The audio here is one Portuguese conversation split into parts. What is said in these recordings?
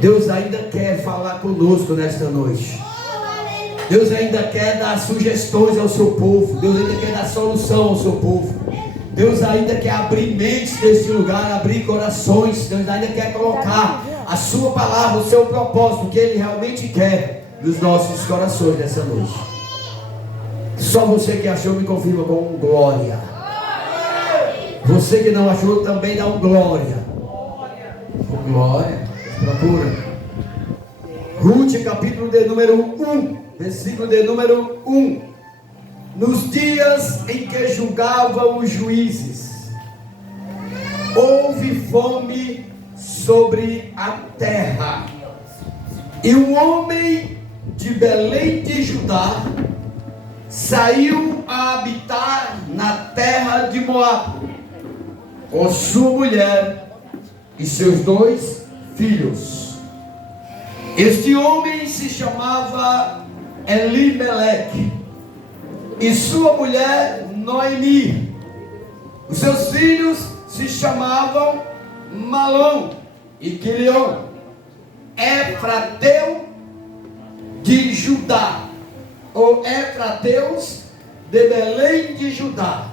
Deus ainda quer falar conosco nesta noite. Deus ainda quer dar sugestões ao seu povo. Deus ainda quer dar solução ao seu povo. Deus ainda quer abrir mentes neste lugar, abrir corações. Deus ainda quer colocar a sua palavra, o seu propósito, o que Ele realmente quer nos nossos corações nessa noite. Só você que achou me confirma com um glória. Você que não achou também dá um glória. Glória. Procura. Ruth, capítulo de número 1, versículo de número 1. Nos dias em que julgavam os juízes, houve fome sobre a terra, e um homem de Belém de Judá saiu a habitar na terra de Moabe, com sua mulher e seus 2 filhos. Este homem se chamava Elimeleque e sua mulher Noemi. Os seus filhos se chamavam Malom e Quilion, Efrateu de Judá, ou Efrateus de Belém de Judá,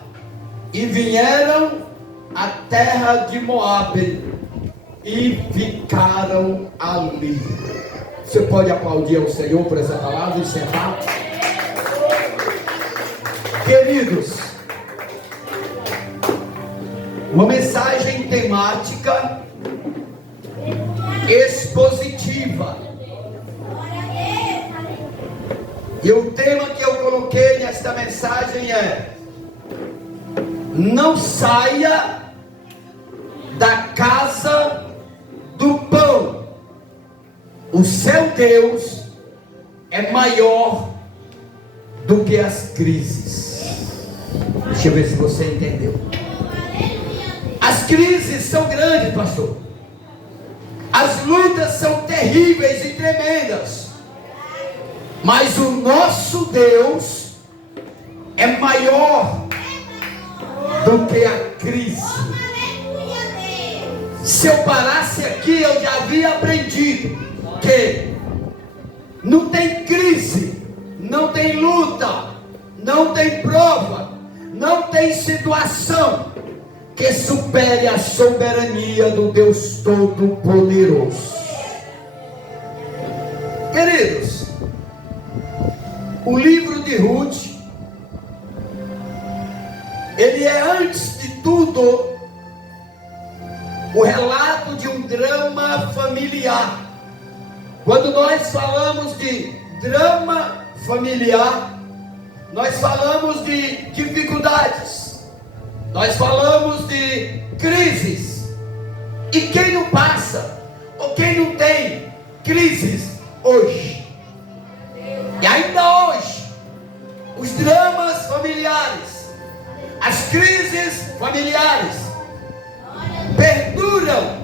e vieram à terra de Moabe e ficaram ali. Você pode aplaudir ao Senhor por essa palavra e sentar? Queridos, uma mensagem temática expositiva. E o tema que eu coloquei nesta mensagem é: não saia da casa do pão. O seu Deus é maior do que as crises. Deixa eu ver se você entendeu. As crises são grandes, pastor. As lutas são terríveis e tremendas. Mas o nosso Deus é maior do que a crise. Se eu parasse aqui, eu já havia aprendido que não tem crise, não tem luta, não tem prova, não tem situação que supere a soberania do Deus Todo-Poderoso. Queridos, o livro de Ruth, ele é antes de tudo o relato de um drama familiar. Quando nós falamos de drama familiar, nós falamos de dificuldades, nós falamos de crises. E quem não passa, ou quem não tem crises hoje? E ainda hoje, os dramas familiares, as crises familiares perduram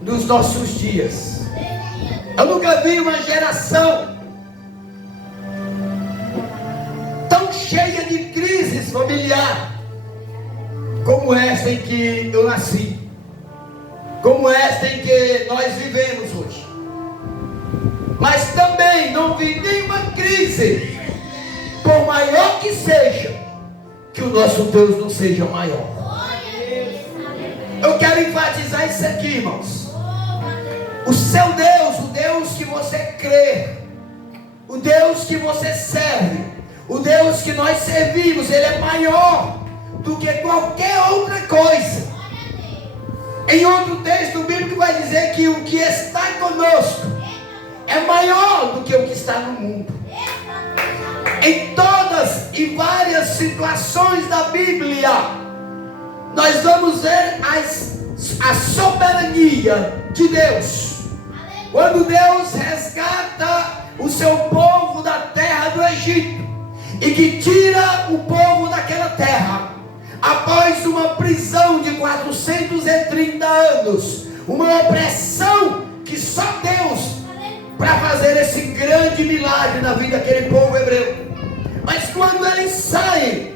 nos nossos dias. Eu nunca vi uma geração tão cheia de crises familiares como esta em que eu nasci, como esta em que nós vivemos hoje. Mas também não vi nenhuma crise, por maior que seja, que o nosso Deus não seja maior. Eu quero enfatizar isso aqui, irmãos. O seu Deus, o Deus que você crê, o Deus que você serve, o Deus que nós servimos, Ele é maior do que qualquer outra coisa. Em outro texto bíblico vai dizer que o que está conosco é maior do que o que está no mundo. Em todas e várias situações da Bíblia, nós vamos ver a soberania de Deus. Quando Deus resgata o seu povo da terra do Egito e que tira o povo daquela terra, após uma prisão de 430 anos, uma opressão que só Deus para fazer esse grande milagre na vida daquele povo hebreu. Mas quando eles saem,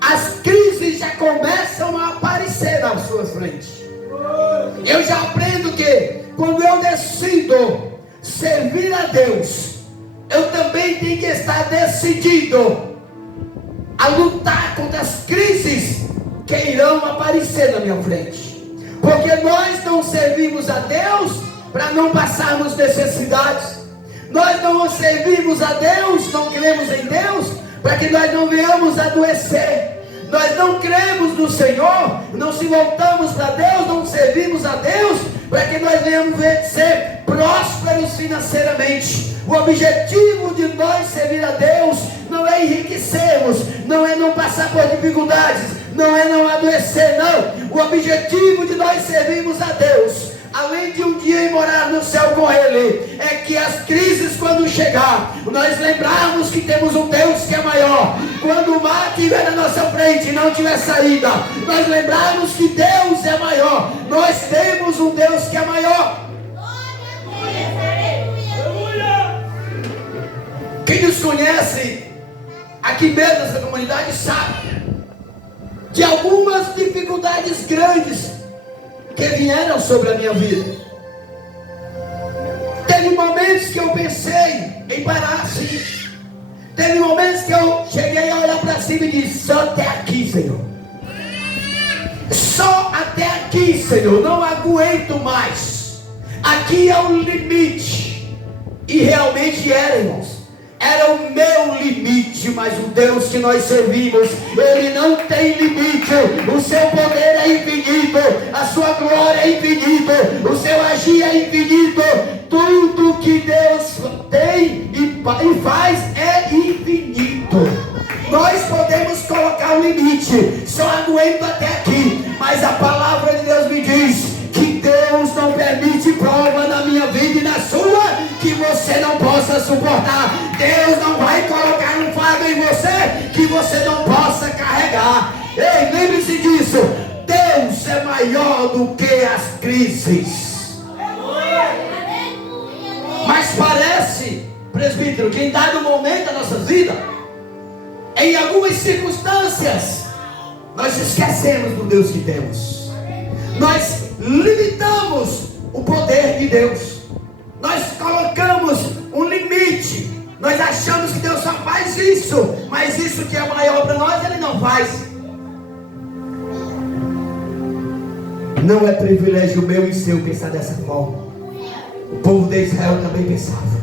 as crises já começam a aparecer na sua frente. Eu já aprendo que quando eu decido servir a Deus, eu também tenho que estar decidido a lutar contra as crises que irão aparecer na minha frente. Porque nós não servimos a Deus para não passarmos necessidades. Nós não servimos a Deus, não cremos em Deus para que nós não venhamos adoecer. Nós não cremos no Senhor, não se voltamos para Deus, não servimos a Deus para que nós venhamos ser prósperos financeiramente. O objetivo de nós servir a Deus não é enriquecermos, não é não passar por dificuldades, não é não adoecer, não. O objetivo de nós servirmos a Deus, além de um dia ir morar no céu com Ele, é que as crises quando chegar, nós lembrarmos que temos um Deus que é maior. Quando o mar estiver na nossa frente e não tiver saída, nós lembrarmos que Deus é maior. Nós temos um Deus que é maior. Quem nos conhece aqui mesmo nessa comunidade sabe de algumas dificuldades grandes que vieram sobre a minha vida. Teve momentos que eu pensei em parar assim. Teve momentos que eu cheguei a olhar para cima e disse: só até aqui, Senhor. Só até aqui, Senhor. Não aguento mais. Aqui é o limite. E realmente era, irmãos. Era o meu limite, mas o Deus que nós servimos, Ele não tem limite. O seu poder é infinito, a sua glória é infinita, o seu agir é infinito. Tudo que Deus tem e faz é infinito. Nós podemos colocar um limite, só aguento até aqui, mas a palavra de Deus me diz que Deus não permite prova na minha vida e na sua que você não possa suportar. Deus não vai colocar um fardo em você que você não possa carregar. Ei, lembre-se disso. Deus é maior do que as crises. Mas parece, presbítero, que em dado momento da nossa vida, em algumas circunstâncias, nós esquecemos do Deus que temos. Nós limitamos o poder de Deus. Nós colocamos um limite. Nós achamos que Deus só faz isso, mas isso que é maior para nós, Ele não faz. Não é privilégio meu e seu pensar dessa forma. O povo de Israel também pensava.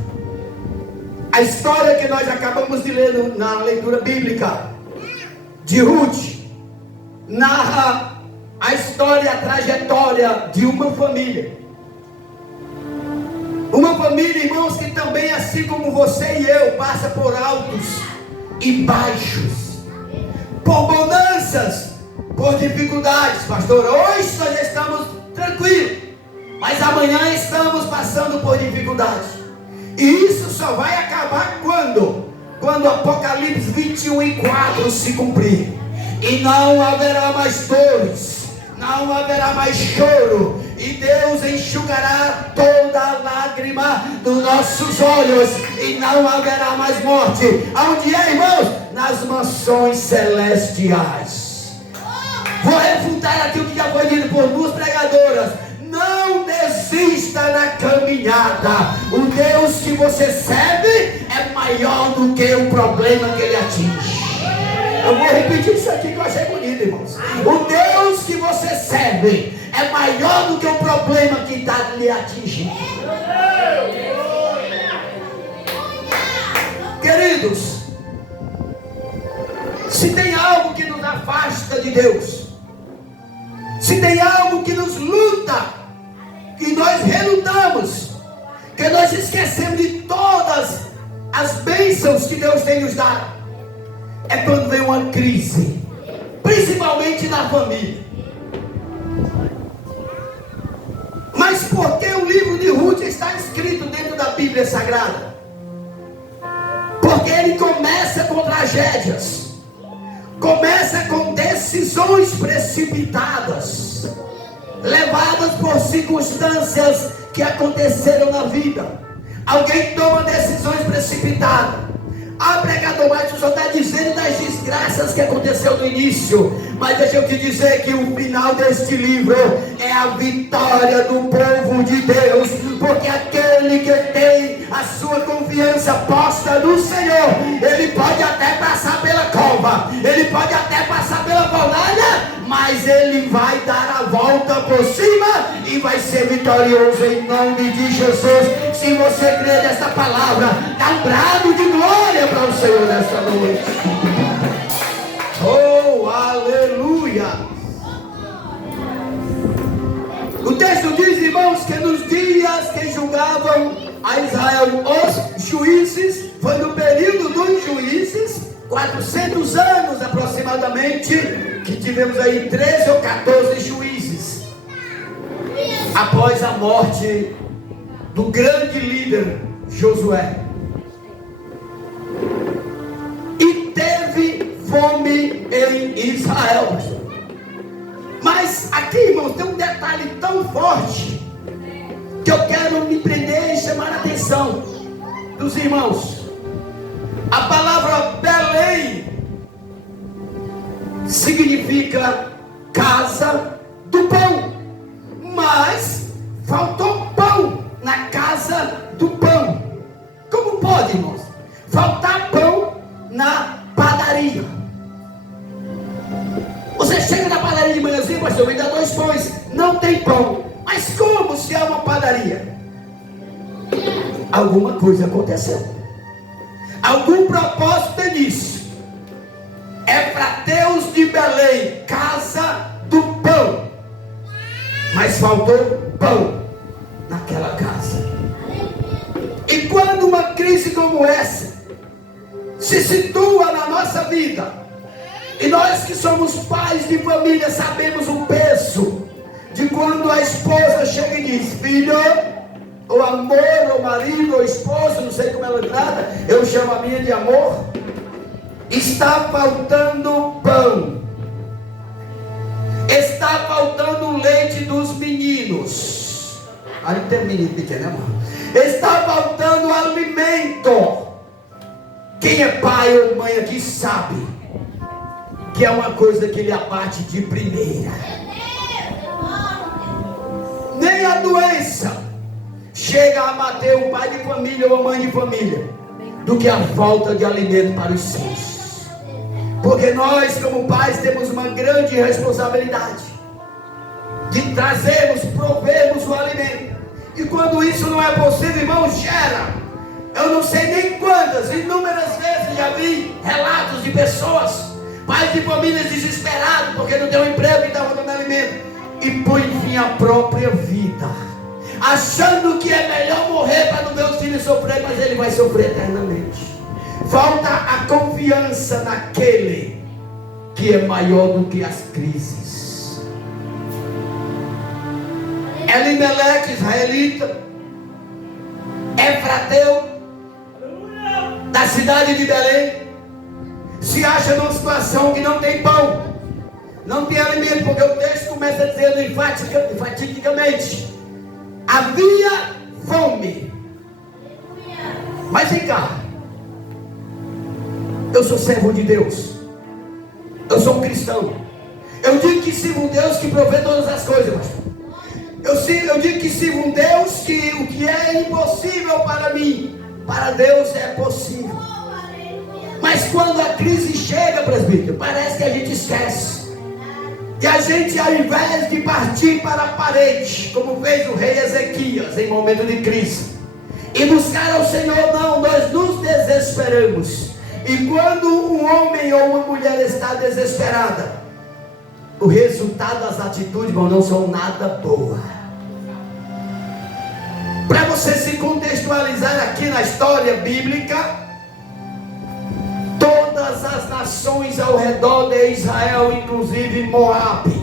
A história que nós acabamos de ler na leitura bíblica de Ruth narra a história, a trajetória de uma família. Uma família, irmãos, que também, assim como você e eu, passa por altos e baixos, por bonanças, por dificuldades. Pastor, hoje nós estamos tranquilos, mas amanhã estamos passando por dificuldades. E isso só vai acabar quando? Quando Apocalipse 21:4 se cumprir. E não haverá mais dores, não haverá mais choro, e Deus enxugará toda a lágrima dos nossos olhos, e não haverá mais morte. Aonde é, irmãos? Nas mansões celestiais. Vou refutar aqui o que já foi dito por duas pregadoras. Não desista na caminhada. O Deus que você serve é maior do que o problema que Ele atinge. Eu vou repetir isso aqui que eu achei bonito, irmãos. O Deus que você serve é maior do que o problema que está lhe atingindo. Queridos, se tem algo que nos afasta de Deus, se tem algo que nos luta, que nós relutamos, que nós esquecemos de todas as bênçãos que Deus tem nos dado, é quando vem uma crise, principalmente na família. Mas por que o livro de Ruth está escrito dentro da Bíblia Sagrada? Porque ele começa com tragédias, começa com decisões precipitadas, levadas por circunstâncias que aconteceram na vida. Alguém toma decisões precipitadas, Ah, pregador, mas o senhor está dizendo das desgraças que aconteceu no início. Mas deixa eu te dizer que o final deste livro é a vitória do povo de Deus. Porque aquele que tem a sua confiança posta no Senhor, ele pode até passar pela cova, ele pode até passar pela fornalha, mas ele vai dar a volta por cima e vai ser vitorioso em nome de Jesus. Se você crê nesta palavra, dá um brado de glória para o Senhor nesta noite. Oh, aleluia! O texto diz, irmãos, que nos dias que julgavam a Israel os juízes, foi no período dos juízes, 400 anos aproximadamente, que tivemos aí 13 ou 14 juízes, após a morte do grande líder Josué. E teve fome em Israel. Mas aqui, irmãos, tem um detalhe tão forte que eu quero me prender e chamar a atenção dos irmãos. A palavra Belém significa casa do pão, mas faltou pão na casa do pão. Como pode, irmãos, faltar pão na padaria? Você chega na padaria de manhãzinha, pastor, me dá 2 pães, não tem pão. Mas como se é uma padaria? Alguma coisa aconteceu, algum propósito tem nisso. Efrateus de Belém, casa do pão, mas faltou pão naquela casa. E quando uma crise como essa se situa na nossa vida, e nós que somos pais de família sabemos o peso de quando a esposa chega e diz: filho, ou amor, ou marido, ou esposo, não sei como ela trata, eu chamo a minha de amor, está faltando pão, está faltando o leite dos meninos. Aí não tem menino pequeno, né, amor? Está faltando alimento. Quem é pai ou mãe aqui sabe que é uma coisa que lhe abate de primeira. Nem a doença chega a abater um pai de família ou uma mãe de família do que a falta de alimento para os seus. Porque nós, como pais, temos uma grande responsabilidade de trazermos, provermos o alimento. E quando isso não é possível, irmão, gera, eu não sei nem quantas, inúmeras vezes já vi relatos de pessoas, pais de famílias desesperados porque não tem um emprego e está faltando alimento, e põe fim à própria vida, achando que é melhor morrer para não ver os filhos sofrer, mas ele vai sofrer eternamente. Falta a confiança naquele que é maior do que as crises. Elimeleque, israelita, Efrateu, da cidade de Belém, se acha numa situação que não tem pão, não tem alimento, porque o texto começa dizendo enfaticamente: havia fome. Mas vem cá, eu sou servo de Deus, eu sou um cristão, eu digo que sirvo um Deus que provê todas as coisas, eu digo que sirvo um Deus que o que é impossível para mim, para Deus é possível. Mas quando a crise chega, presbítero, parece que a gente esquece. E a gente, ao invés de partir para a parede, como fez o rei Ezequias em momento de crise, e buscar ao Senhor, não, nós nos desesperamos. E quando um homem ou uma mulher está desesperada, o resultado das atitudes, irmão, não são nada boas. Para você se contextualizar aqui na história bíblica, todas as nações ao redor de Israel, inclusive Moabe,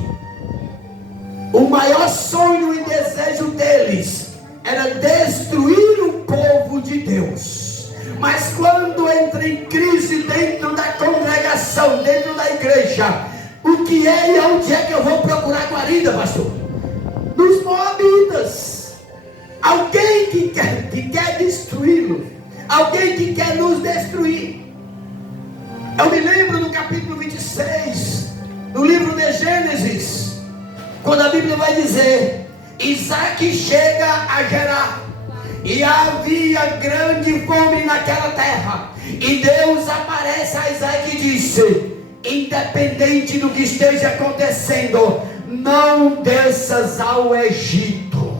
o maior sonho e desejo deles era destruir o povo de Deus. Mas quando entra em crise dentro da congregação, dentro da igreja, o que é e onde é que eu vou procurar guarida, pastor? Nos moabitas. Alguém que quer destruí-lo, alguém que quer nos destruir. Eu me lembro no capítulo 26, do livro de Gênesis, quando a Bíblia vai dizer: Isaac chega a Gerar, e havia grande fome naquela terra, e Deus aparece a Isaac e disse: independente do que esteja acontecendo, não desças ao Egito.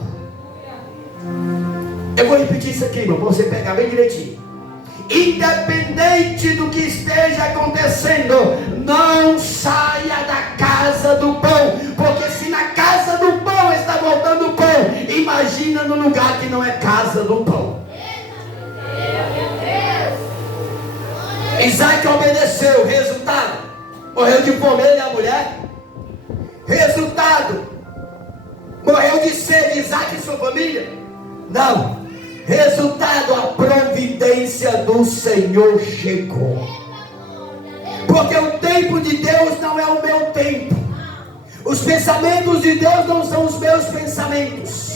Eu vou repetir isso aqui, irmão, para você pegar bem direitinho. Independente do que esteja acontecendo, não saia da casa do pão, porque se na casa do pão está voltando pão, imagina no lugar que não é casa do pão. Isaac obedeceu. Resultado: morreu de fome ele e a mulher. Resultado: morreu de sede Isaac e sua família? Não. Resultado: a providência do Senhor chegou. Porque o tempo de Deus não é o meu tempo. Os pensamentos de Deus não são os meus pensamentos.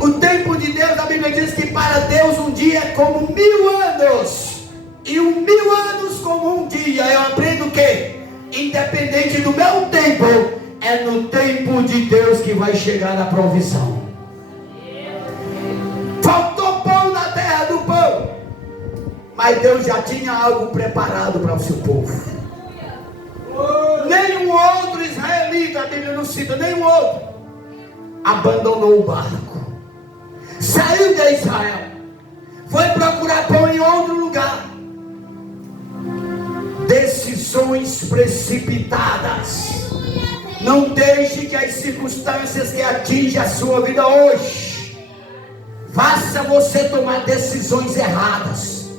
O tempo de Deus, a Bíblia diz que para Deus um dia é como 1000 anos, e 1000 anos como um dia. Eu aprendo que, independente do meu tempo, é no tempo de Deus que vai chegar a provisão. Faltou pão na terra do pão, mas Deus já tinha algo preparado para o seu povo. Nenhum outro israelita, a Bíblia não cita, nenhum outro abandonou o barco, saiu de Israel, foi procurar pão em outro lugar. Decisões precipitadas. Não deixe que as circunstâncias que atingem a sua vida hoje faça você tomar decisões erradas,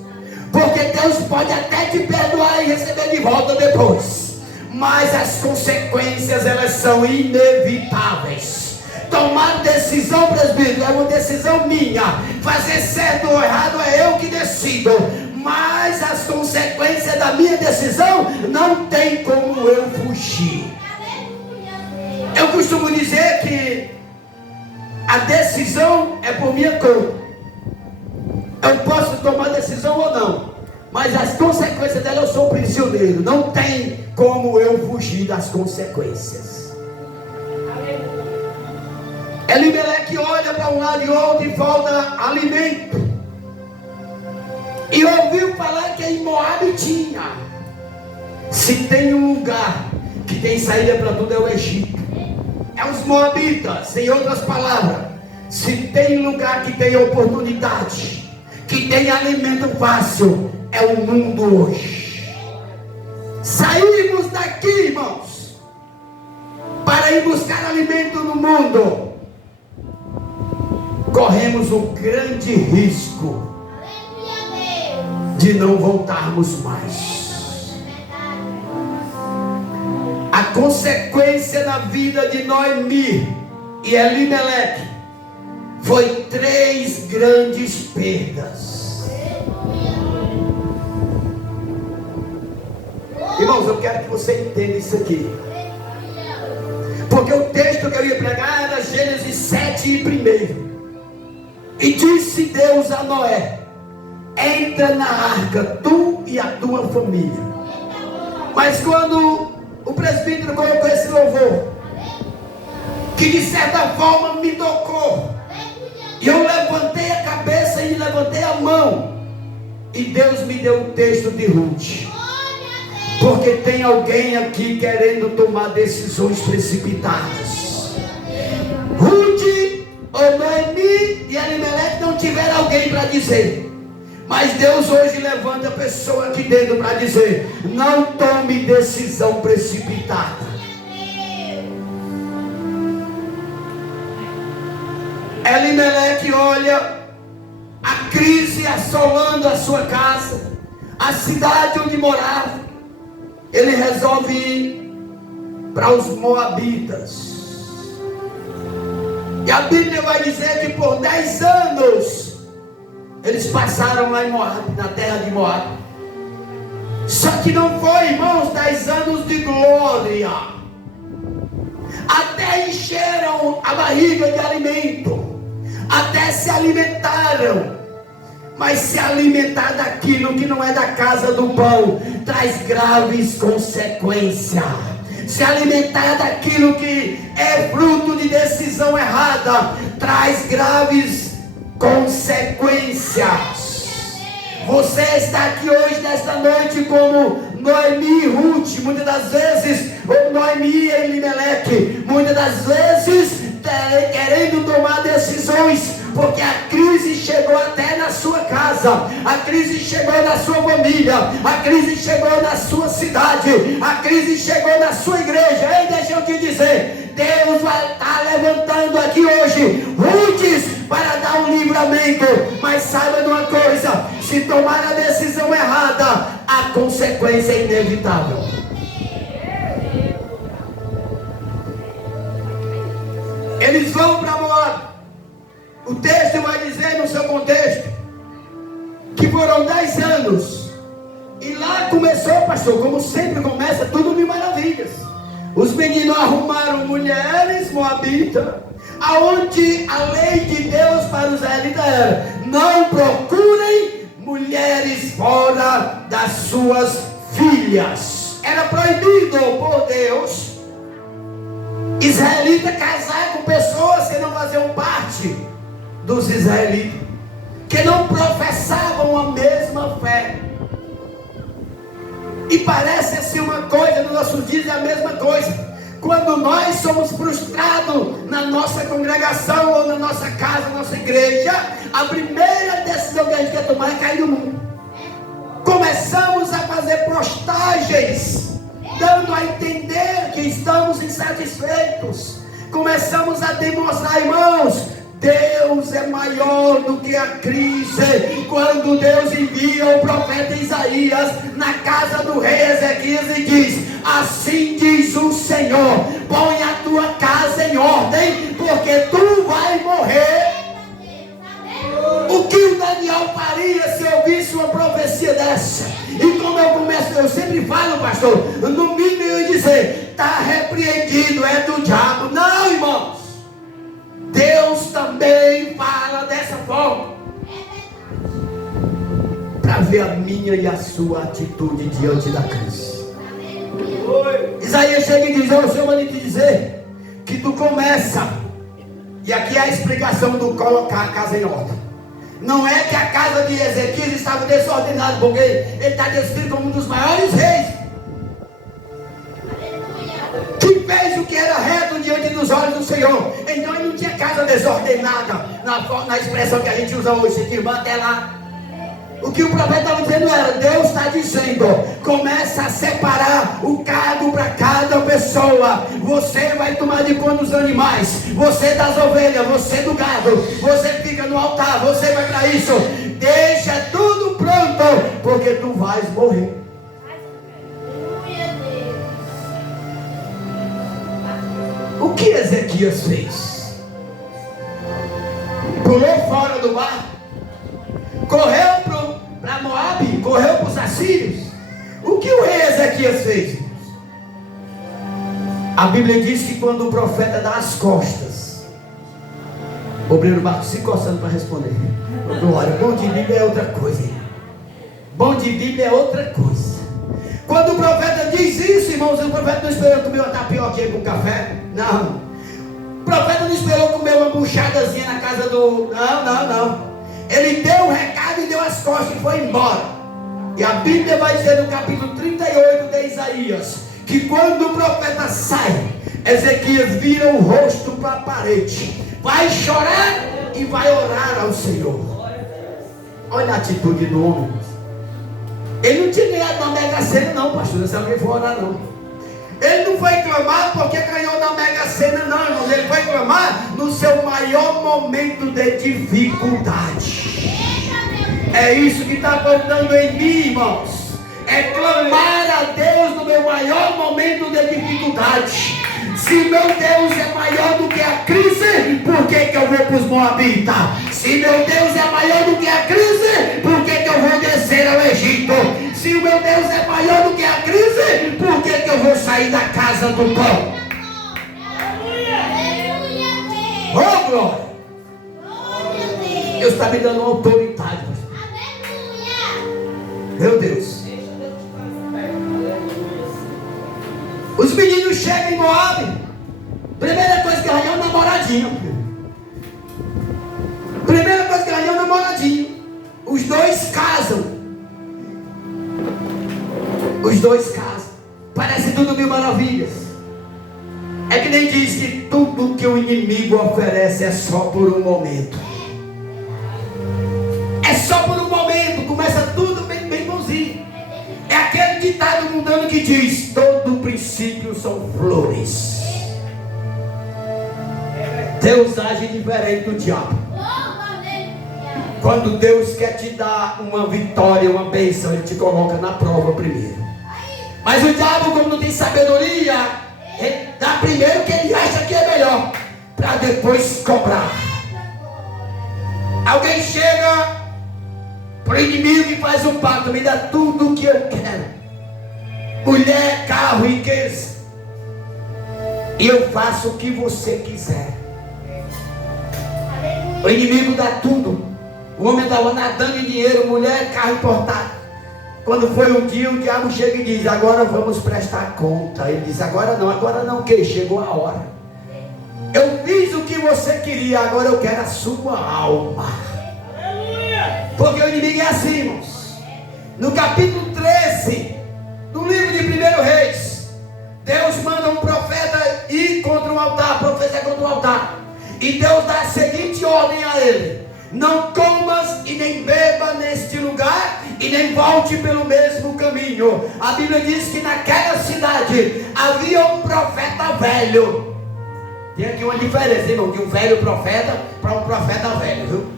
porque Deus pode até te perdoar e receber de volta depois, mas as consequências, elas são inevitáveis. Tomar decisão, presbítero, é uma decisão minha. Fazer certo ou errado é eu que decido, mas as consequências da minha decisão não tem como eu fugir. Eu costumo dizer que a decisão é por minha conta. Eu posso tomar decisão ou não, mas as consequências dela, eu sou prisioneiro. Não tem como eu fugir das consequências. Elimeleque olha para um lado e outro e falta alimento, e ouviu falar que em Moabe tinha. Se tem um lugar que tem saída para tudo, é o Egito, é os moabitas. Em outras palavras, se tem lugar que tem oportunidade, que tem alimento fácil, é o mundo hoje. Saímos daqui, irmãos, para ir buscar alimento no mundo, corremos um grande risco de não voltarmos mais. A consequência na vida de Noemi e Elimeleque foi 3 grandes perdas. Irmãos, eu quero que você entenda isso aqui, porque o texto que eu ia pregar era Gênesis 7 e 1. E disse Deus a Noé: entra na arca, tu e a tua família. Mas quando o presbítero colocou esse louvor, que de certa forma me tocou, e eu levantei a cabeça e levantei a mão, e Deus me deu o texto de Ruth. Porque tem alguém aqui querendo tomar decisões precipitadas. Ruth ou Noemi e Elimeleque não tiveram alguém para dizer, mas Deus hoje levanta a pessoa aqui dentro para dizer: não tome decisão precipitada. Elimeleque olha a crise assolando a sua casa, a cidade onde morava. Ele resolve ir para os moabitas. E a Bíblia vai dizer que por 10 anos eles passaram lá em Moab, na terra de Moab. Só que não foi, irmãos, 10 anos de glória. Até encheram a barriga de alimento, até se alimentaram, Mas se alimentar daquilo que não é da casa do pão, traz graves consequências. Se alimentar daquilo que é fruto de decisão errada, traz graves consequências. Você está aqui hoje, nesta noite, como Noemi e Ruth, muitas das vezes, ou Noemi e Elimeleque, muitas das vezes, querendo tomar decisões, porque a crise chegou até na sua casa, a crise chegou na sua família, a crise chegou na sua cidade, a crise chegou na sua igreja. Ei, deixa eu te dizer, Deus vai estar levantando aqui hoje Ruths para dar um livramento. Mas saiba de uma coisa: se tomar a decisão errada, a consequência é inevitável. Eles vão para Moab. O texto vai dizer no seu contexto que foram 10 anos. E lá começou, pastor, como sempre começa, tudo de maravilhas. Os meninos arrumaram mulheres moabitas, aonde a lei de Deus para os israelitas era: não procurem mulheres fora das suas filhas. Era proibido por Deus israelita casar com pessoas que não faziam parte dos israelitas, que não professavam a mesma fé. E parece assim uma coisa, no nosso dia é a mesma coisa. Quando nós somos frustrados na nossa congregação, ou na nossa casa, na nossa igreja, a primeira decisão que a gente quer tomar é cair do mundo. Começamos a fazer postagens, dando a entender que estamos insatisfeitos. Começamos a demonstrar, irmãos, Deus é maior do que a crise. Quando Deus envia o profeta Isaías na casa do rei Ezequias e diz: assim diz o Senhor, põe a tua casa em ordem, porque tu vai morrer. O que o Daniel faria se eu visse uma profecia dessa? E como eu sempre falo, pastor, no mínimo eu ia dizer: está repreendido, é do diabo. Não, irmãos, Deus também fala dessa forma, para ver a minha e a sua atitude diante da crise. Isaías chega e diz: o Senhor manda te dizer que tu começa, e aqui é a explicação do colocar a casa em ordem. Não é que a casa de Ezequias estava desordenada, porque ele está descrito como um dos maiores reis, que fez o que era reto diante dos olhos do Senhor. Então ele não tinha casa desordenada, na expressão que a gente usa hoje, que irmã até lá. O que o profeta estava dizendo era: Deus está dizendo, começa a separar o cargo para cada pessoa. Você vai tomar de conta dos animais, você das ovelhas, você do gado, você fica no altar, você vai para isso. Deixa tudo pronto, porque tu vais morrer. O que Ezequias fez? Pulou fora do mar, correu para Moabe, correu para os assírios. O que o rei Ezequias fez? A Bíblia diz que quando o profeta dá as costas, o obreiro Marcos se coçando para responder. Glória, bom de Bíblia é outra coisa. Bom de Bíblia é outra coisa. Quando o profeta diz isso, irmãos, o profeta não esperou comer uma tapioquinha com café. Não. O profeta não esperou comer uma buchadazinha na casa do... Não. Ele deu o recado e deu as costas e foi embora. E a Bíblia vai dizer no capítulo 38 de Isaías, que quando o profeta sai, Ezequias vira o rosto para a parede, vai chorar e vai orar ao Senhor. Olha a atitude do homem. Ele não tinha ganhado na Mega Sena não, pastor, se alguém for orar não. Ele não foi clamar porque ganhou na Mega Sena não, irmão. Ele foi clamar no seu maior momento de dificuldade. É isso que está faltando em mim, irmãos. É clamar a Deus no meu maior momento de dificuldade. Se meu Deus é maior do que a crise, por que eu vou para os Moabitas? Se meu Deus é maior do que a crise, por que eu vou descer ao Egito? Se o meu Deus é maior do que a crise, por que eu vou sair da casa do pão? Oh, glória! Deus está me dando uma autoridade. Meu Deus. Os meninos chegam em Moabe. Primeira coisa que ganhou é um namoradinho. Primeira coisa que ganhou é um namoradinho. Os dois casam. Os dois casam. Parece tudo mil maravilhas. É que nem diz que tudo que o inimigo oferece é só por um momento. É só por um momento. Começa tudo bem bonzinho. É aquele ditado mundano que diz: todo princípio são flores. Deus age diferente do diabo. Quando Deus quer te dar uma vitória, uma bênção, Ele te coloca na prova primeiro. Mas o diabo, como não tem sabedoria, ele dá primeiro o que ele acha que é melhor, para depois cobrar. Alguém chega para o inimigo e faz um pacto: me dá tudo o que eu quero, mulher, carro, riqueza, e eu faço o que você quiser. O inimigo dá tudo. O homem estava nadando em dinheiro, mulher, carro importado. Quando foi um dia, o diabo chega e diz: agora vamos prestar conta. Ele diz: agora não, o que? Chegou a hora. Eu fiz o que você queria, agora eu quero a sua alma. Porque o inimigo é assim, irmãos. No capítulo 13 do livro de 1 Reis, Deus manda um profeta ir contra um altar, profetizar contra um altar. E Deus dá a seguinte ordem a ele: não comas e nem beba neste lugar, e nem volte pelo mesmo caminho. A Bíblia diz que naquela cidade havia um profeta velho. Tem aqui uma diferença, irmão, de um velho profeta para um profeta velho, viu?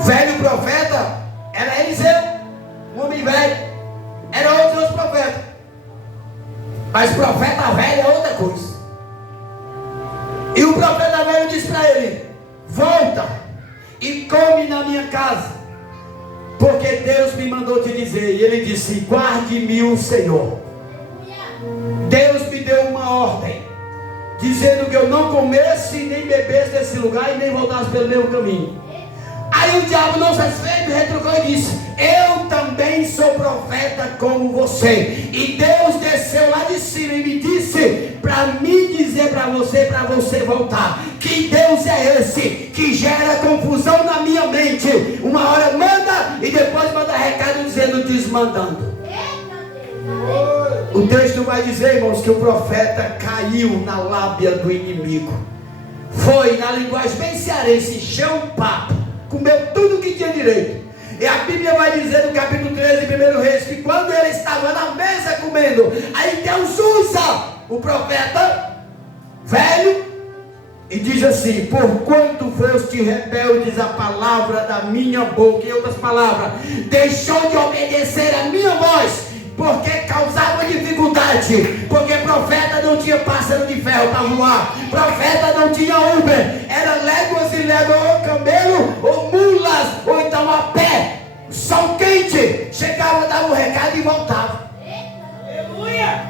Velho profeta era Eliseu, um homem velho. Era outros profetas. Mas profeta velho é outra coisa. E o profeta velho disse para ele: volta e come na minha casa, porque Deus me mandou te dizer. E ele disse: guarde-me o Senhor. Deus me deu uma ordem, dizendo que eu não comesse nem bebesse desse lugar e nem voltasse pelo mesmo caminho. Aí o diabo, não satisfeito, retrucou e disse: eu também sou profeta como você. E Deus desceu lá de cima e me disse para me dizer para você voltar. Que Deus é esse que gera confusão na minha mente? Uma hora manda e depois manda recado dizendo desmandando. O texto vai dizer, irmãos, que o profeta caiu na lábia do inimigo. Foi, na linguagem bem cearense, encheu um papo, comeu tudo que tinha direito. E a Bíblia vai dizer no capítulo 13 de 1 Reis que quando ele estava na mesa comendo, aí Deus usa o profeta velho e diz assim: porquanto foste rebeldes à palavra da minha boca. Em outras palavras, deixou de obedecer a minha voz, porque causava dificuldade. Porque profeta não tinha pássaro de ferro para voar, profeta não tinha Uber, era léguas e léguas, ou camelo, ou mulas, ou então a pé, sol quente, chegava, dava um recado e voltava. Aleluia!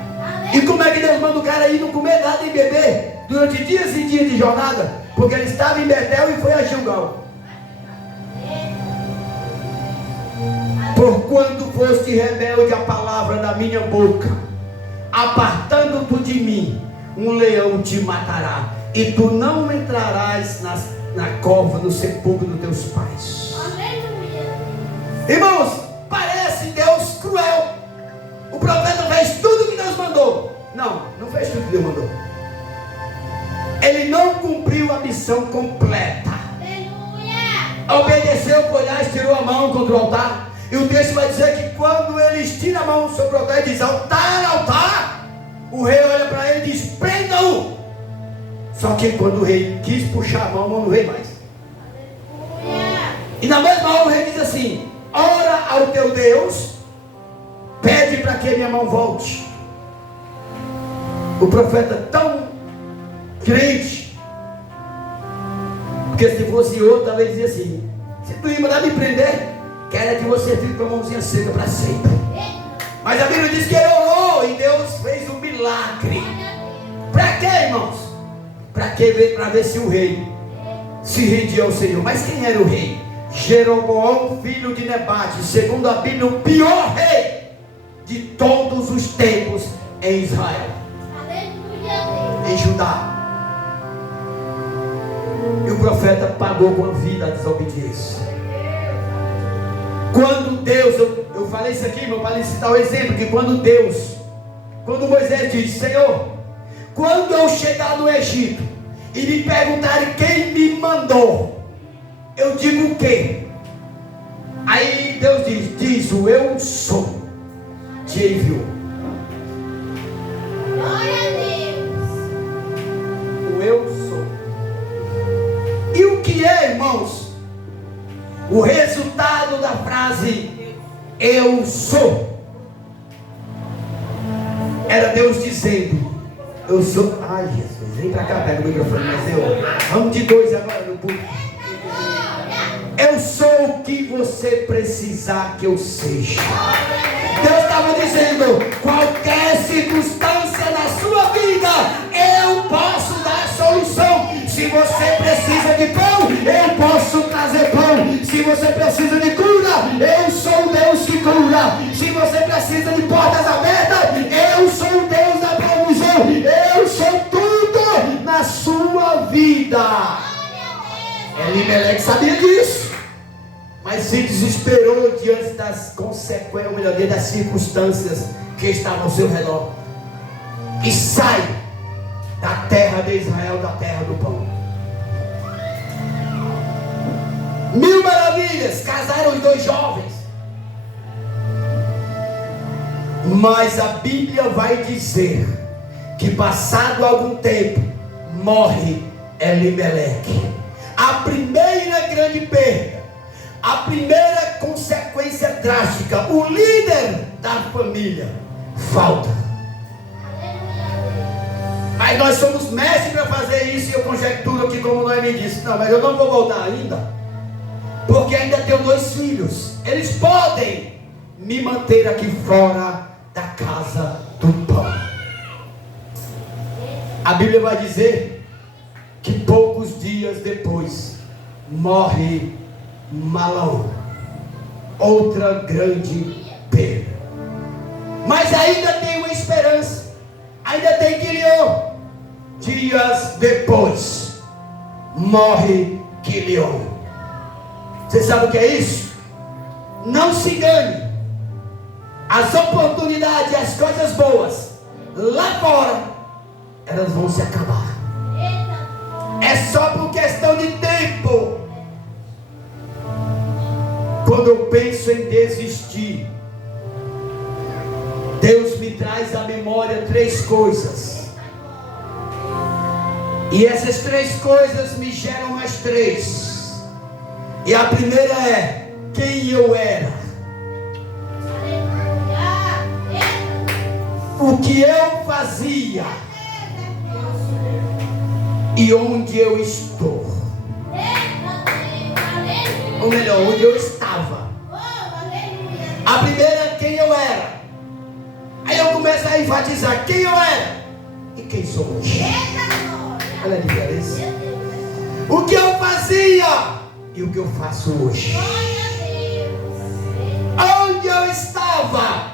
E como é que Deus manda o cara ir não comer nada e beber durante dias e dias de jornada? Porque ele estava em Betel e foi a Gilgal. Porquanto foste rebelde à palavra da minha boca, apartando-te de mim, um leão te matará, e tu não entrarás na cova, no sepulcro dos teus pais. Aleluia. Irmãos, parece Deus cruel. O profeta fez tudo que Deus mandou. Não fez tudo que Deus mandou. Ele não cumpriu a missão completa. Aleluia. Obedeceu, foi lá, estirou a mão contra o altar. E o texto vai dizer que quando ele estira a mão sobre o altar e diz: altar, altar, o rei olha para ele e diz: prenda-o. Só que quando o rei quis puxar a mão não veio mais. E na mesma hora o rei diz assim: ora ao teu Deus, pede para que minha mão volte. O profeta tão crente, porque se fosse outro, talvez dizia assim: se tu ia mandar me prender, quero que você fique com a mãozinha seca para sempre. Mas a Bíblia diz que ele orou e Deus fez um milagre. Para quê, irmãos? Para quê? Para ver se o rei se rendia ao Senhor. Mas quem era o rei? Jeroboão, filho de Nebate, segundo a Bíblia, o pior rei de todos os tempos em Israel, em Judá. E o profeta pagou com a vida a desobediência. Quando Deus, eu falei isso aqui, meu pai, citar o exemplo, que quando Moisés disse: Senhor, quando eu chegar no Egito e me perguntarem quem me mandou, eu digo o quê? Aí Deus diz o eu sou, te enviou. Glória a Deus. O eu sou. E o que é, irmãos, o resultado da frase eu sou? Era Deus dizendo: eu sou. Ai, Jesus, vem pra cá, pega o microfone, mas vamos de dois agora no público. Eu sou o que você precisar que eu seja. Deus estava dizendo: qualquer circunstância na sua vida, eu posso dar solução. Se você precisa de pão, eu posso trazer pão. Se você precisa de cura, eu sou o Deus que cura. Se você precisa de portas abertas, eu sou o Deus da provisão. Eu sou tudo na sua vida. Elimeleque sabia disso, mas se desesperou diante das consequências, ou melhor, diante das circunstâncias que estavam ao seu redor, e sai da terra de Israel, da terra do pão. 1000 maravilhas, casaram os dois jovens, mas a Bíblia vai dizer que passado algum tempo morre Elimeleque. A primeira grande perda, a primeira consequência drástica, o líder da família falta. Mas nós somos mestres para fazer isso, e eu conjecturo aqui, como Noemi disse: não, mas eu não vou voltar ainda, porque ainda tenho 2 filhos, eles podem me manter aqui fora da casa do pão. A Bíblia vai dizer que poucos dias depois morre Malão, outra grande perda. Mas ainda tem uma esperança, ainda tem Quilion. Dias depois morre Quilion. Você sabe o que é isso? Não se engane, as oportunidades, as coisas boas lá fora, elas vão se acabar. É só por questão de tempo. Quando eu penso em desistir, Deus me traz à memória 3 coisas, e essas 3 coisas me geram mais 3. E a primeira é quem eu era, o que eu fazia e onde eu estou. Ou melhor, onde eu estava. A primeira é quem eu era. Aí eu começo a enfatizar quem eu era e quem sou hoje. Olha a diferença. O que eu fazia e o que eu faço hoje. Onde eu estava,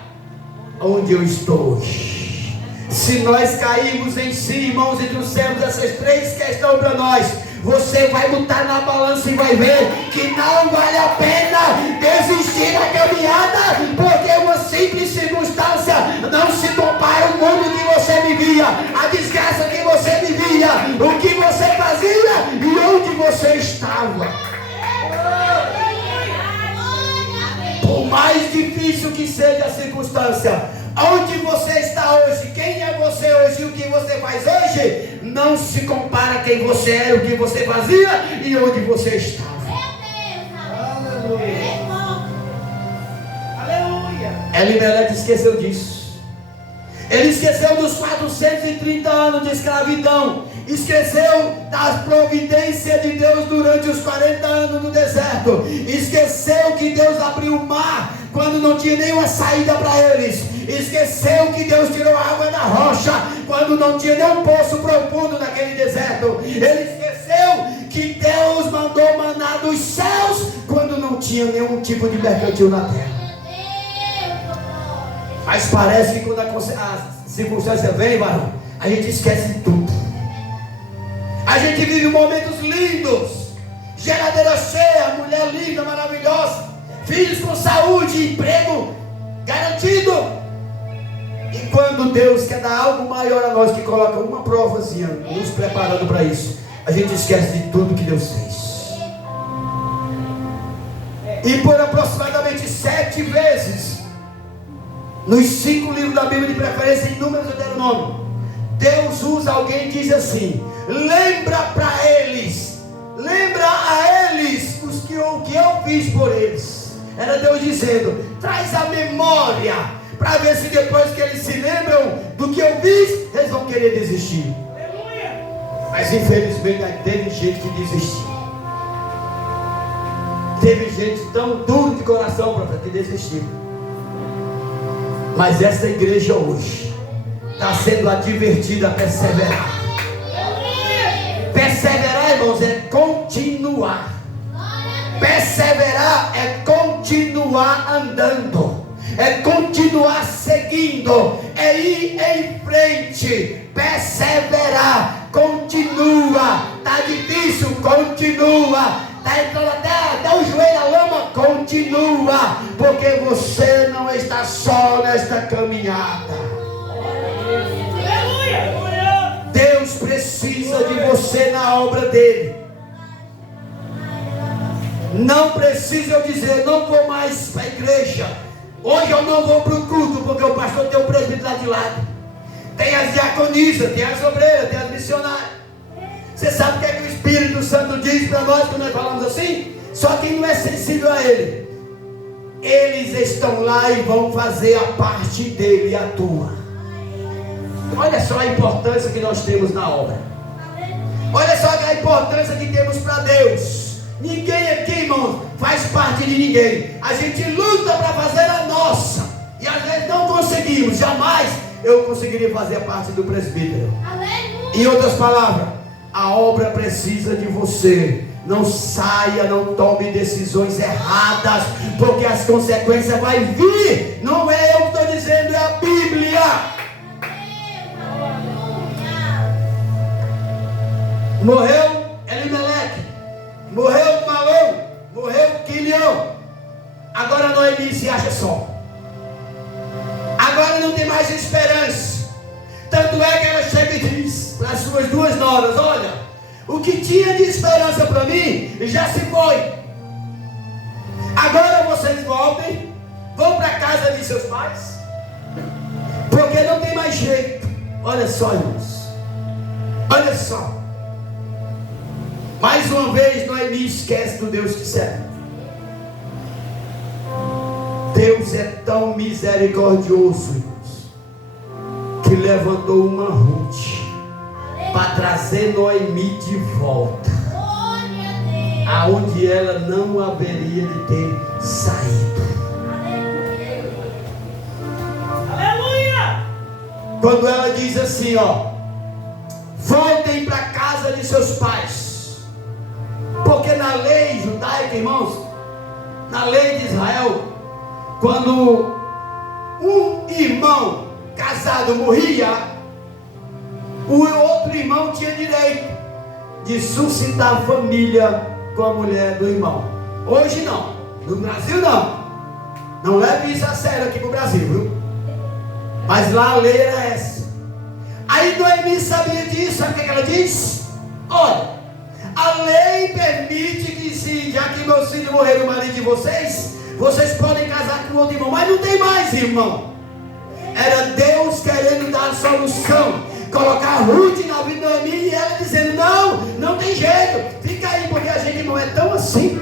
onde eu estou hoje. Se nós cairmos em si, irmãos, e trouxermos essas 3 questões para nós, você vai botar na balança e vai ver que não vale a pena desistir da caminhada, porque uma simples circunstância não se compara ao mundo que você vivia, a desgraça que você vivia, o que você fazia e onde você estava. Por mais difícil que seja a circunstância, onde você está hoje, quem é você hoje e o que você faz hoje, não se compara a quem você era, o que você fazia e onde você estava. Aleluia. Elimeleque esqueceu disso. Ele esqueceu dos 430 anos de escravidão. Esqueceu das providências de Deus durante os 40 anos no deserto. Esqueceu que Deus abriu o mar quando não tinha nenhuma saída para eles. Esqueceu que Deus tirou a água da rocha quando não tinha nenhum poço profundo naquele deserto. Ele esqueceu que Deus mandou maná dos céus quando não tinha nenhum tipo de mercantil na terra. Mas parece que quando a circunstância vem, varão, a gente esquece de tudo. A gente vive momentos lindos, geladeira cheia, mulher linda, maravilhosa, filhos com saúde, emprego garantido. E quando Deus quer dar algo maior a nós, que coloca uma provazinha, nos preparando para isso, a gente esquece de tudo que Deus fez. E por aproximadamente 7 vezes, nos 5 livros da Bíblia, de preferência em Números e Deuteronômio, Deus usa alguém e diz assim: lembra para eles, lembra a eles o que eu fiz por eles. Era Deus dizendo: traz a memória, para ver se depois que eles se lembram do que eu fiz, eles vão querer desistir. Mas infelizmente teve gente que desistiu. Teve gente tão duro de coração, profeta, que desistiu. Mas essa igreja hoje está sendo advertida a perseverar. Perseverar, irmãos, é continuar. Perseverar é continuar andando, é continuar seguindo, é ir em frente. Perseverar, continua. Está difícil, continua. Está entrando até o joelho na lama, continua, porque você não está só nesta caminhada. Deus precisa de você na obra dele. Não precisa eu dizer: não vou mais para a igreja, hoje eu não vou para o culto, porque o pastor tem o presbítero lá de lado, tem as diaconisas, tem as obreiras, tem as missionárias. Você sabe o que é que o Espírito Santo diz para nós quando nós falamos assim? Só quem não é sensível a ele. Eles estão lá e vão fazer a parte dele e a tua. Olha só a importância que nós temos na obra. Olha só a importância que temos para Deus. Ninguém aqui, irmão, faz parte de ninguém. A gente luta para fazer a nossa, e às vezes não conseguimos. Jamais eu conseguiria fazer a parte do presbítero. Em outras palavras, a obra precisa de você. Não saia, não tome decisões erradas, porque as consequências vão vir. Não é eu que estou dizendo, é a Bíblia. Morreu Elimeleque, morreu Malom, morreu Quilião. Agora Noemi se acha só. Agora não tem mais esperança. Tanto é que ela chega e diz para as suas 2 noras: olha, o que tinha de esperança para mim já se foi. Agora vocês voltem, vão para a casa de seus pais, porque não tem mais jeito. Olha só, irmãos, olha só. Mais uma vez Noemi esquece do Deus que serve. Deus é tão misericordioso, irmãos, que levantou uma Ruth para trazer Noemi de volta, aonde ela não haveria de ter saído. Aleluia! Quando ela diz assim, ó: voltem para a casa de seus pais. Porque na lei judaica, irmãos, na lei de Israel, quando um irmão casado morria, o outro irmão tinha direito de suscitar a família com a mulher do irmão. Hoje não, no Brasil não. Não leve isso a sério aqui no Brasil, viu? Mas lá a lei era essa. Aí Noemi sabia disso. Sabe o que ela disse? Olha, a lei permite que, se já que meus filhos morreram, o marido de vocês, vocês podem casar com outro irmão, mas não tem mais irmão. Era Deus querendo dar a solução, colocar Ruth na vida de Noemi, e ela dizendo: não, não tem jeito, fica aí, porque a gente não é tão assim.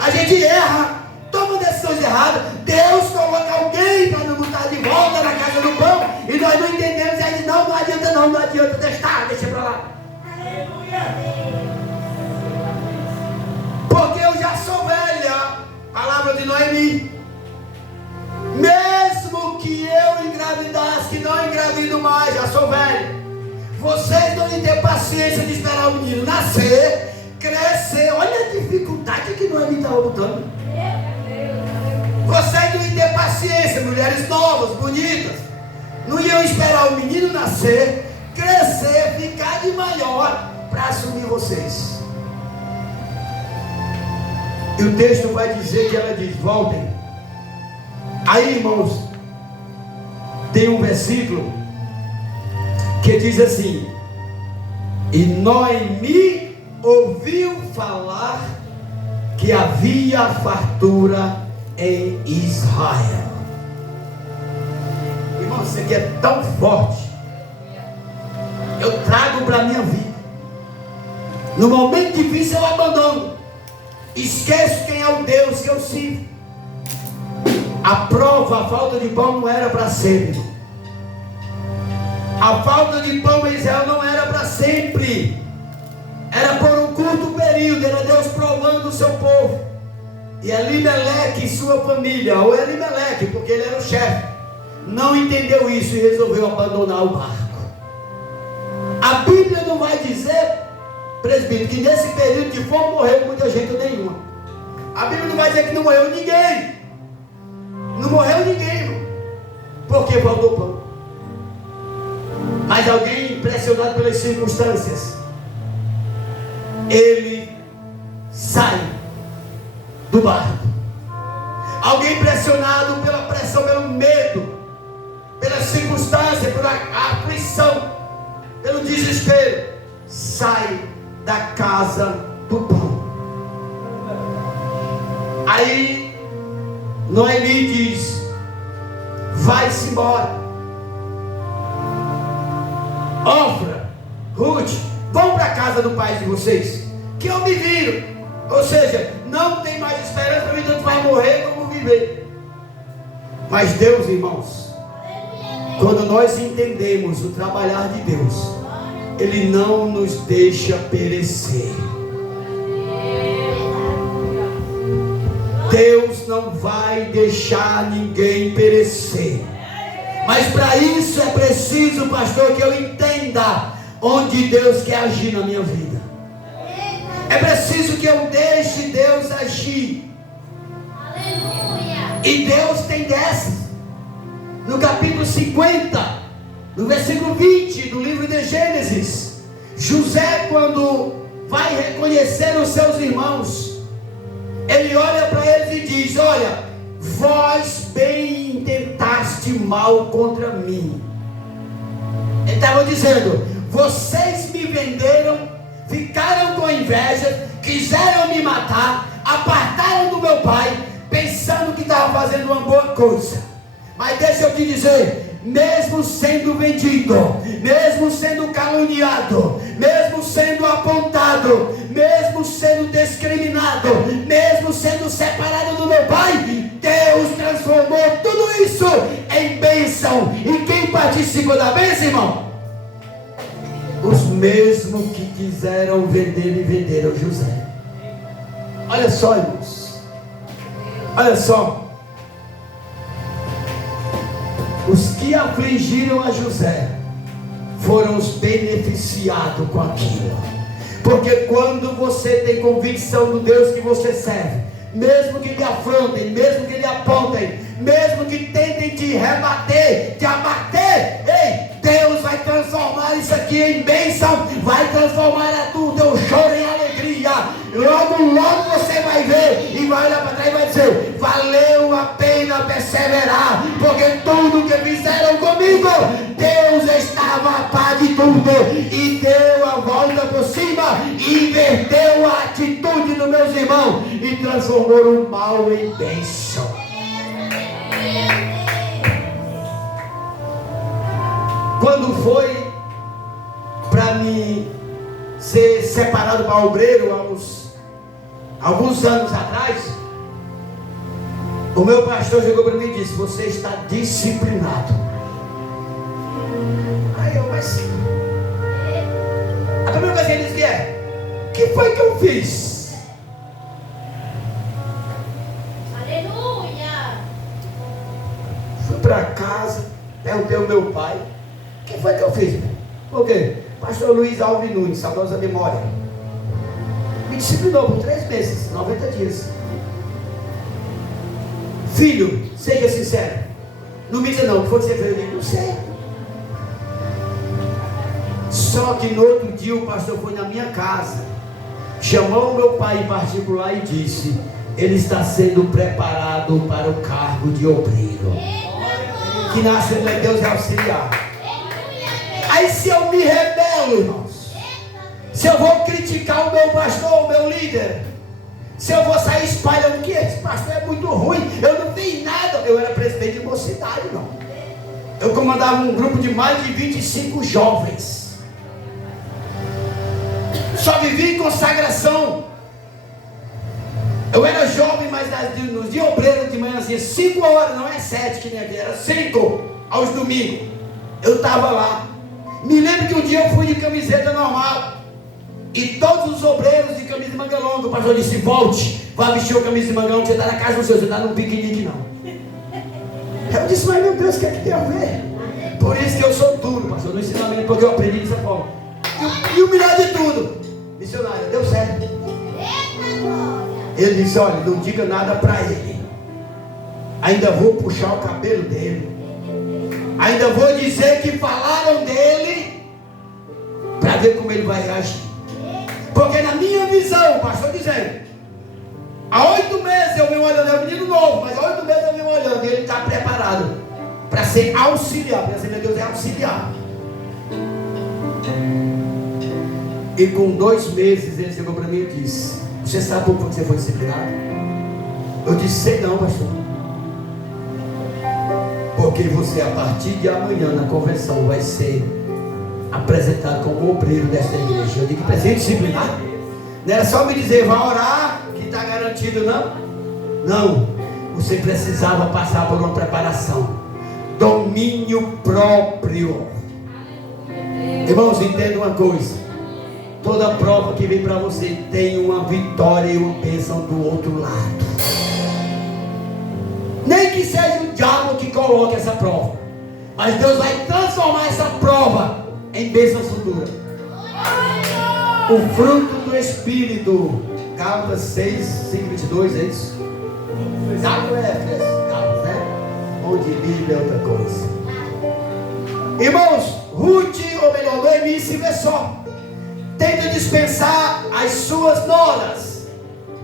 A gente erra, toma decisões erradas. Deus coloca alguém para nos botar de volta na casa do pão, e nós não entendemos. E aí diz: não adianta, não adianta, deixa para lá. Porque eu já sou velha. Palavra de Noemi. Mesmo que eu engravidasse, que não engravido mais, já sou velho. Vocês não têm paciência de esperar o menino nascer, crescer. Olha a dificuldade que Noemi estava botando. mulheres novas, bonitas. Não iam esperar o menino nascer, crescer, ficar de maior para assumir vocês. E o texto vai dizer que ela diz: voltem. Aí, irmãos, tem um versículo que diz assim: e Noemi ouviu falar que havia fartura em Israel. Irmão, isso aqui é tão forte. Eu trago para a minha vida. No momento difícil eu abandono. Esqueço quem é o Deus que eu sirvo. A prova, a falta de pão não era para sempre. A falta de pão em Israel não era para sempre. Era por um curto período. Era Deus provando o seu povo. E Elimeleque e sua família, ou Elimeleque, porque ele era o chefe, não entendeu isso e resolveu abandonar o barco. A Bíblia não vai dizer, presbítero, que nesse período de fome morreu muita gente nenhuma. A Bíblia não vai dizer que não morreu ninguém. Não morreu ninguém, irmão, porque faltou pão. Mas alguém impressionado pelas circunstâncias, ele sai do barco. Alguém pressionado pela pressão, pelo medo, pela circunstância, pela aflição, pelo desespero, sai da casa do pão. Aí Noemi diz: vai-se embora. Ofra, Ruth, vão para a casa do pai de vocês, que eu me viro. Ou seja, não tem mais esperança para mim, tanto vai morrer como viver. Mas Deus, irmãos, quando nós entendemos o trabalhar de Deus, Ele não nos deixa perecer. Deus não vai deixar ninguém perecer. Mas para isso é preciso, pastor, que eu entenda onde Deus quer agir na minha vida. É preciso que eu deixe Deus agir. Aleluia. E Deus tem dessas. No capítulo 50, no versículo 20 do livro de Gênesis, José, quando vai reconhecer os seus irmãos, ele olha para eles e diz: olha, vós bem intentaste mal contra mim. Ele estava dizendo: vocês me venderam, ficaram com inveja, quiseram me matar, apartaram do meu pai, pensando que estava fazendo uma boa coisa. Mas deixa eu te dizer, mesmo sendo vendido, mesmo sendo caluniado, mesmo sendo apontado, mesmo sendo discriminado, mesmo sendo separado do meu pai, Deus transformou tudo isso em bênção. E quem participou da bênção, irmão? Os mesmos que quiseram vender me venderam José. Olha só, irmãos. Olha só. Os que afligiram a José foram os beneficiados com aquilo. Porque quando você tem convicção do Deus que você serve, mesmo que lhe afrontem, mesmo que lhe apontem, mesmo que tentem te rebater, te abater, ei, Deus vai transformar isso aqui em bênção, vai transformar o teu choro em alegria. Logo você vai ver e vai olhar para trás e vai dizer: valeu a pena perseverar, porque tudo que fizeram comigo, Deus estava a par de tudo e deu a volta por cima, inverteu a atitude dos meus irmãos e transformou o mal em bênção. Quando foi para mim ser separado para obreiro alguns anos atrás, o meu pastor chegou para mim e disse: você está disciplinado. Aí eu, mas a primeira coisa que ele disse o que foi que eu fiz? Aleluia. Fui para casa, perguntei ao meu pai: o que foi que eu fiz? Por quê? Pastor Luiz Alves Nunes, saudosa memória, me disciplinou por 3 meses, 90 dias. Filho, seja sincero, Não me diz não, o que foi que você fez? Eu digo, não sei. Só que no outro dia o pastor foi na minha casa, chamou o meu pai em particular e disse: ele está sendo preparado para o cargo de obreiro, que na Assembleia de Deus é auxiliar. Aí se eu me rebelo, irmãos, se eu vou criticar o meu pastor, o meu líder, se eu vou sair espalhando que esse pastor é muito ruim, eu não fiz nada. Eu era presidente de mocidade, não. Eu comandava um grupo de mais de 25 jovens. Só vivia em consagração. Eu era jovem, mas nos dias obreiros de manhãzinha, 5 horas, não é 7 que nem aqui, era 5 aos domingos. Eu estava lá. Me lembro que um dia eu fui de camiseta normal, e todos os obreiros de camisa de manga longa, o pastor disse: volte, vá vestir a camisa de manga longa, você está na casa do seu, você está num piquenique não. Eu disse: mas meu Deus, o que é que tem a ver? Por isso que eu sou duro, pastor, no ensinamento, porque eu aprendi dessa forma. E o melhor de tudo, missionário, deu certo. Ele disse: olha, não diga nada para ele, ainda vou puxar o cabelo dele, ainda vou dizer que falaram dele, para ver como ele vai reagir. Porque na minha visão, o pastor dizendo, há 8 meses eu venho olhando, é um menino novo, mas há 8 meses eu venho olhando, e ele está preparado para ser auxiliar, porque assim, meu Deus, é auxiliar. E com 2 meses ele chegou para mim e disse: você sabe por que você foi disciplinado? Eu disse: sei não, pastor. Porque você, a partir de amanhã na convenção, vai ser apresentado como obreiro desta igreja. Eu digo: precisa disciplinar? Não era só me dizer, vai orar, que está garantido, não? Não, você precisava passar por uma preparação, domínio próprio. Irmãos, entenda uma coisa: toda prova que vem para você tem uma vitória e uma bênção do outro lado. Nem que seja o diabo que coloque essa prova, mas Deus vai transformar essa prova em bênção futura. O fruto do Espírito, Gálatas 6, 5, 22, é isso? Gálatas, né? Onde Bíblia é outra coisa. Irmãos, Ruth, ou melhor, Noemi, se vê só, tenta dispensar as suas noras.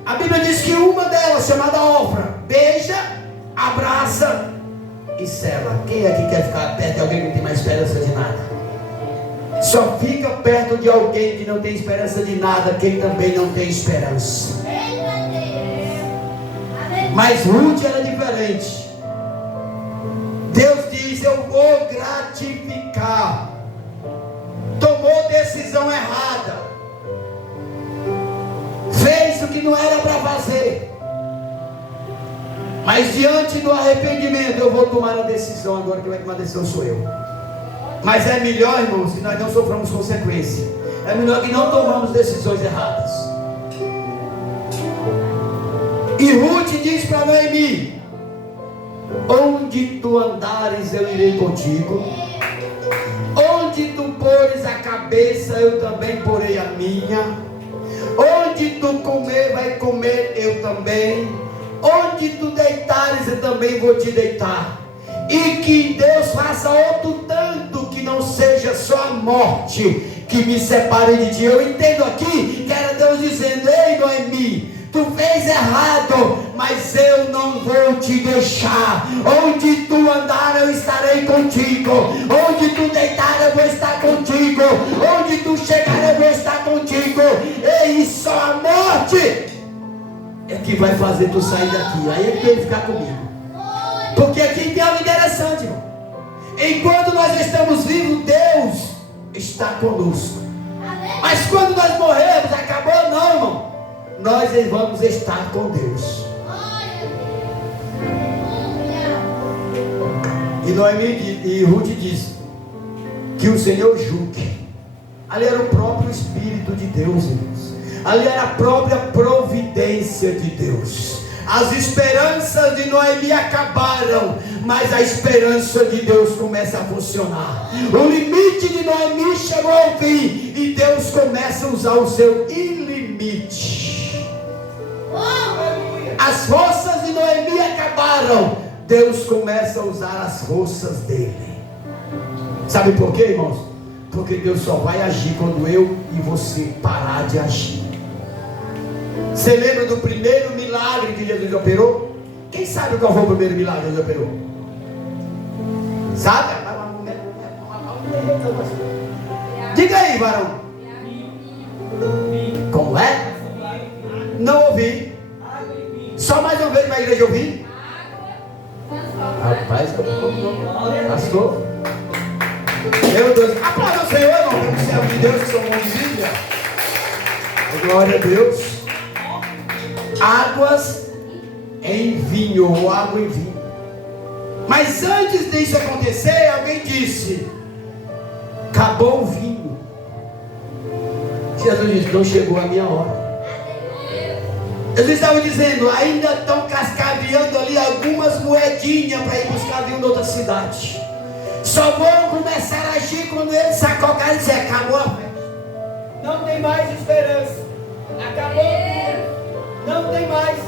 A Bíblia diz que uma delas, chamada Ofra, beija, abraça e sela. Quem é que quer ficar perto de alguém que não tem mais esperança de nada? Só fica perto de alguém que não tem esperança de nada quem também não tem esperança. Mas Ruth era diferente. Deus diz: eu vou gratificar. Tomou decisão errada, fez o que não era para fazer, mas diante do arrependimento, eu vou tomar a decisão. Agora quem vai tomar a decisão sou eu. Mas é melhor, irmãos, que nós não soframos consequência. É melhor que não tomamos decisões erradas. E Ruth diz para Noemi: onde tu andares eu irei contigo, onde tu pores a cabeça eu também porei a minha, onde tu comer vai comer eu também, onde tu deitares eu também vou te deitar. E que Deus faça outro tanto, que não seja só a morte que me separe de ti. Eu entendo aqui que era Deus dizendo: ei Noemi, tu fez errado, mas eu não vou te deixar. Onde tu andar eu estarei contigo, onde tu deitar eu vou estar contigo, onde tu chegar eu vou estar contigo. E só a morte é que vai fazer tu sair daqui. Aí é que tem que ficar comigo. Porque aqui tem algo interessante, irmão. Enquanto nós estamos vivos, Deus está conosco. Mas quando nós morrermos, acabou não, irmão. Nós vamos estar com Deus. E Noemi e Ruth disse que o Senhor julgue. Ali era o próprio Espírito de Deus, irmãos. Ali era a própria providência de Deus. As esperanças de Noemi acabaram, mas a esperança de Deus começa a funcionar. O limite de Noemi chegou ao fim, e Deus começa a usar o seu ilimite. As forças de Noemi acabaram, Deus começa a usar as forças dele. Sabe por quê, irmãos? Porque Deus só vai agir quando eu e você parar de agir. Você lembra do primeiro milagre que Jesus operou? Quem sabe qual foi o primeiro milagre que Jesus operou? Sabe? Diga aí, varão. Como é? Não ouvi. Só mais uma vez na igreja ouvir. Rapaz, pastor. Meu Deus, aplauda o Senhor, irmão, pelo céu de Deus, que são mãozinhos. Glória a Deus. Águas em vinho, ou água em vinho. Mas antes disso acontecer, alguém disse: acabou o vinho. Jesus disse: não chegou a minha hora. Jesus estava dizendo: ainda estão cascaveando ali algumas moedinhas para ir buscar vinho em outra cidade. Só vão começar a agir quando eles sacocarem e dizer: acabou a festa. Não tem mais esperança. Acabou tudo. Não tem mais.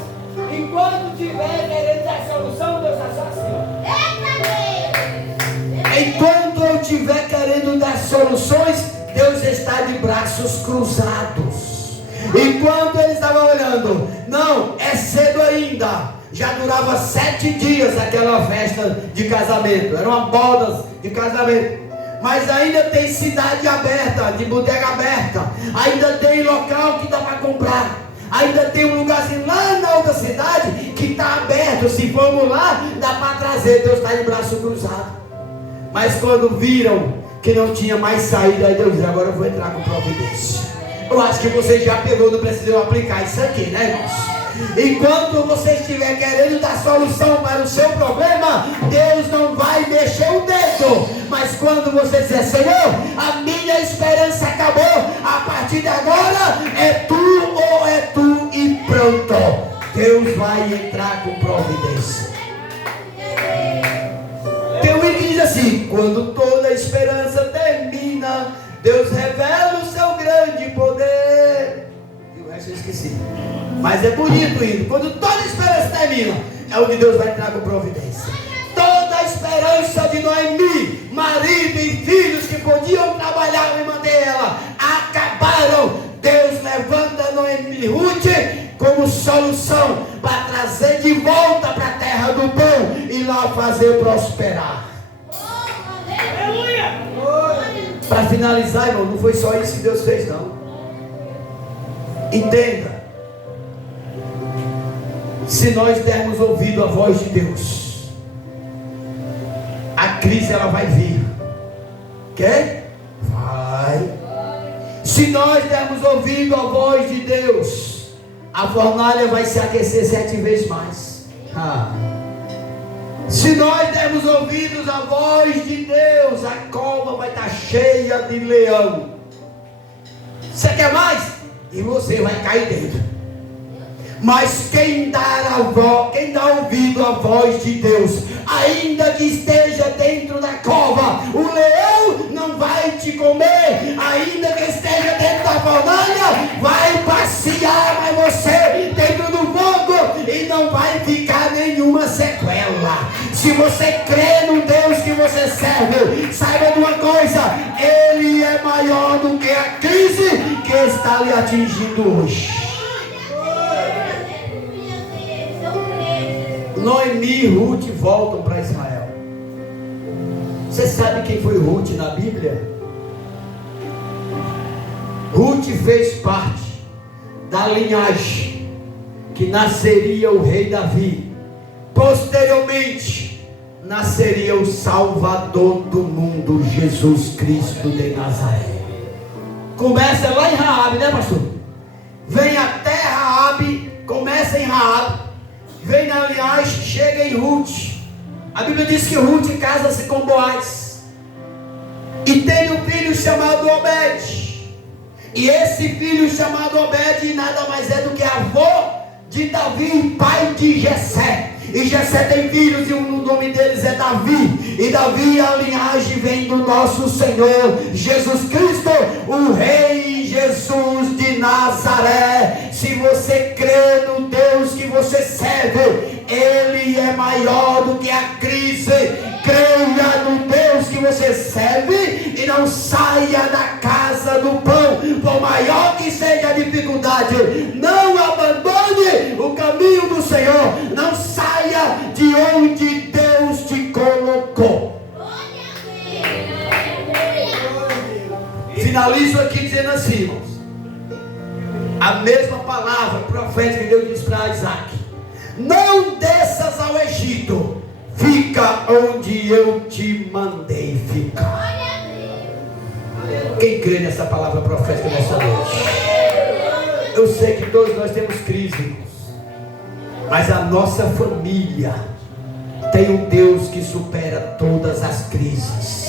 Enquanto tiver querendo dar solução, Deus está só assim. Enquanto eu estiver querendo dar soluções, Deus está de braços cruzados. Enquanto ele estava olhando, não, é cedo ainda. Já durava 7 dias aquela festa de casamento. Eram bodas de casamento. Mas ainda tem cidade aberta, de bodega aberta. Ainda tem local que dá para comprar. Ainda tem um lugarzinho lá na outra cidade que está aberto. Se formos lá, dá para trazer. Deus está de braço cruzado. Mas quando viram que não tinha mais saída, aí Deus disse: agora eu vou entrar com providência. Eu acho que você já pegou, não precisa aplicar isso aqui, né, irmãos? Enquanto você estiver querendo dar solução para o seu problema, Deus não vai mexer o dedo. Mas quando você disser: Senhor, a minha esperança acabou, a partir de agora é tu ou é tu e pronto, Deus vai entrar com providência. Tem um que diz assim: quando toda a esperança termina, Deus revela o seu grande poder. E o resto eu esqueci. Mas é bonito indo. Quando toda a esperança termina, é onde Deus vai entrar com providência. Toda a esperança de Noemi, marido e filhos que podiam trabalhar e manter ela, acabaram. Deus levanta Noemi e Ruth como solução para trazer de volta para a terra do pão e lá fazer prosperar. Aleluia! Para finalizar, irmão, não foi só isso que Deus fez, não. Entenda. Se nós dermos ouvido à voz de Deus, a crise ela vai vir. Quer? Vai. Se nós dermos ouvido à voz de Deus, a fornalha vai se aquecer 7 vezes mais. Se nós dermos ouvidos à voz de Deus, a cova vai estar cheia de leão. Você quer mais? E você vai cair dentro. Mas quem dá ouvido à voz de Deus, ainda que esteja dentro da cova, o leão não vai te comer. Ainda que esteja dentro da fornalha, vai passear, mas você dentro do fogo e não vai ficar nenhuma sequela. Se você crê no Deus que você serve, saiba de uma coisa: Ele é maior do que a crise que está lhe atingindo hoje. Noemi e Ruth voltam para Israel. Você sabe quem foi Ruth na Bíblia? Ruth fez parte da linhagem que nasceria o rei Davi. Posteriormente nasceria o Salvador do mundo, Jesus Cristo de Nazaré. Começa lá em Raabe, né, pastor? Vem até Raabe, começa em Raabe, vem na linhagem, chega em Ruth. A Bíblia diz que Ruth casa-se com Boaz e tem um filho chamado Obed. E esse filho chamado Obed nada mais é do que avô de Davi, pai de Jessé. E Jessé tem filhos e o nome deles é Davi. E Davi, a linhagem vem do nosso Senhor Jesus Cristo, o Rei Jesus de Nazaré. Se você crê no Deus que você serve, Ele dificuldade é maior do que a crise. Creia no Deus que você serve e não saia da casa do pão, por maior que seja a dificuldade. Não abandone o caminho do Senhor. Não saia de onde Deus te colocou. Finalizo aqui dizendo assim, irmãos, a mesma palavra profética que Deus diz para Isaac: não desças ao Egito, fica onde eu te mandei ficar. Quem crê nessa palavra profética nessa noite? Eu sei que todos nós temos crise, irmãos, mas a nossa família tem um Deus que supera todas as crises.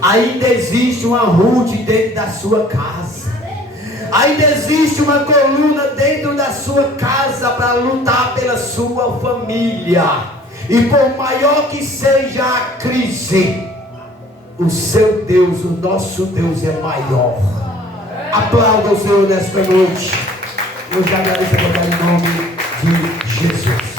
Ainda existe uma Ruth dentro da sua casa. Ainda existe uma coluna dentro da sua casa para lutar pela sua família. E por maior que seja a crise, o seu Deus, o nosso Deus é maior. Aplauda o Senhor nesta noite. Eu já agradeço em nome de Jesus.